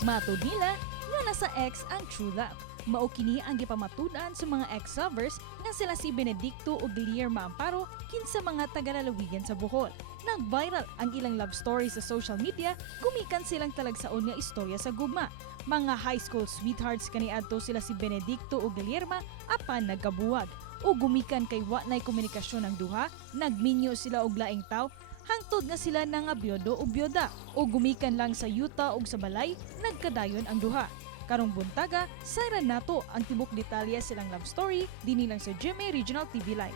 Matod nila nga nasa ex ang true love. Mao kini ang gipamatud-an sa mga ex-lovers nga sila si Benedicto ug Guillermo Amparo kinsa mga taga-lalawigan sa Bohol. Nag-viral ang ilang love story sa social media, gumikan silang talagsaon nga istorya sa gugma. Mga high school sweethearts kaniadto sila si Benedicto ug Guillermo apan nagkabuwag. O gumikan kay wa nay komunikasyon ang duha, nagminyo sila og laing taw, hangtod nga sila nga byodo o byoda. O gumikan lang sa yuta ug sa balay, nagkadayon ang duha. Karong buntaga, sayran nato ang tibok detalye silang love story dinhi lang sa GMA Regional TV Live.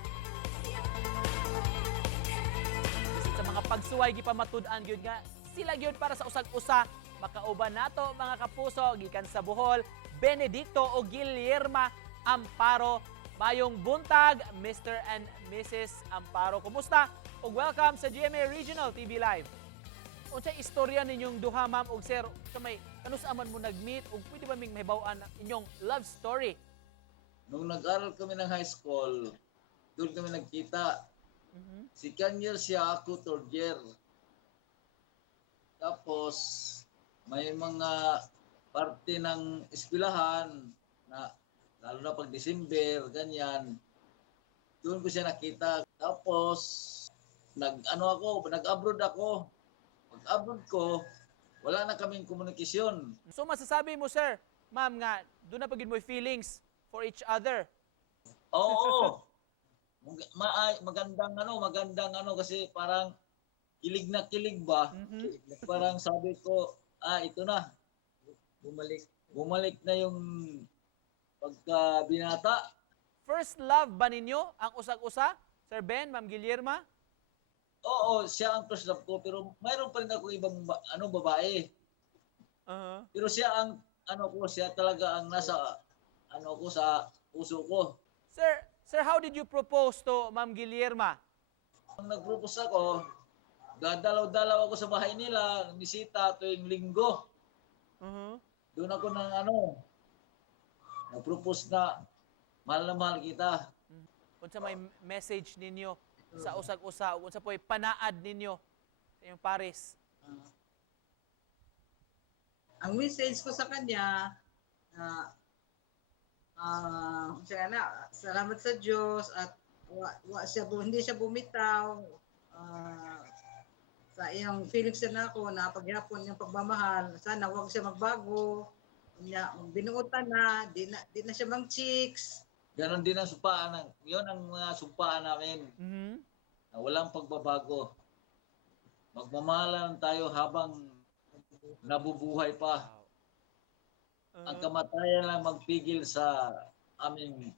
Sa mga pagsuway gipamatud-an gyud nga sila gyud para sa usag-usa makauban nato mga kapuso gikan sa Bohol, Benedicto o Guillermo Amparo. Mayong buntag, Mr. and Mrs. Amparo. Kumusta? Ug welcome sa GMA Regional TV Live. Unsay istorya ninyong duha, ma'am ug sir? Kamay kanusaman mo nag-meet ug pwede ba ming mahibaw-an ang inyong love story? Nung nag-aral kami ng high school, doon kami nagkita. Second year siya, ako third year. Tapos, may mga parte ng eskwelahan na lalo na pag December, ganyan. Doon ko siya nakita. Tapos, nag-abroad ako. Pag-abroad ko, wala na kaming komunikasyon. So masasabi mo, sir, ma'am, nga doon na pagin mo feelings for each other. Oo. Magandang kasi parang kilig na kilig ba? Parang sabi ko, ito na. Bumalik na yung pagka-binata. First love ba ninyo ang usag-usa? Sir Ben, Ma'am Guillermo? Oo, siya ang first love ko, pero mayroon pa rin ako ibang babae. Pero siya ang siya talaga ang nasa ko sa puso ko. Sir, how did you propose to Ma'am Guillermo? Nung nag-propose ako, dadalaw-dalaw ako sa bahay nila, bisita tuwing linggo. Doon ako nag-propose na mahal kita. Unsa may message ninyo sa usag-usa? Unsa po'y panaad ninyo sa inyong pares? Ang message ko sa kanya, salamat sa Diyos at hindi siya bumitaw sa iyong feelings na ako na paghapon yung pagmamahal. Sana huwag siya magbago. Binuutan na, di na siya mang chicks. Ganon din ang sumpaan. Yun ang mga sumpaan namin. Na walang pagbabago. Magmamahalan tayo habang nabubuhay pa. Ang kamatayan lang magpigil sa aming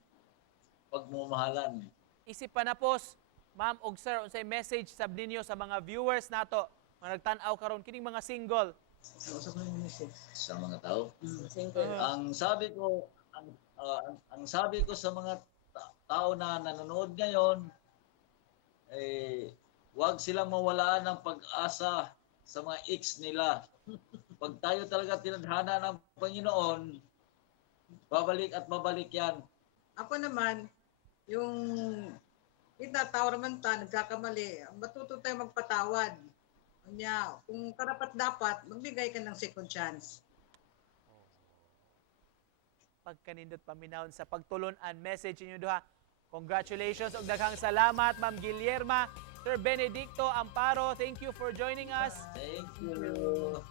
pagmamahalan. Isip pa na pos, ma'am og sir, unsay message sab ninyo sa mga viewers nato nga nagtan-aw karon kining mga single? Sa mga tao. Ang sabi ko sa mga tao na nanonood ngayon, huwag silang mawalaan ng pag-asa sa mga ex nila. Pag tayo talaga tinadhana ng Panginoon, babalik at babalik yan. Ako naman, yung tao naman nagkakamali, matuto tayo magpatawad. Kung karapat-dapat, magbigay ka ng second chance. Pagkanindot paminahon sa pagtulon-an message ninyo duha. Congratulations ug daghang salamat Ma'am Guillermo, Sir Benedicto Amparo. Thank you for joining us. Thank you.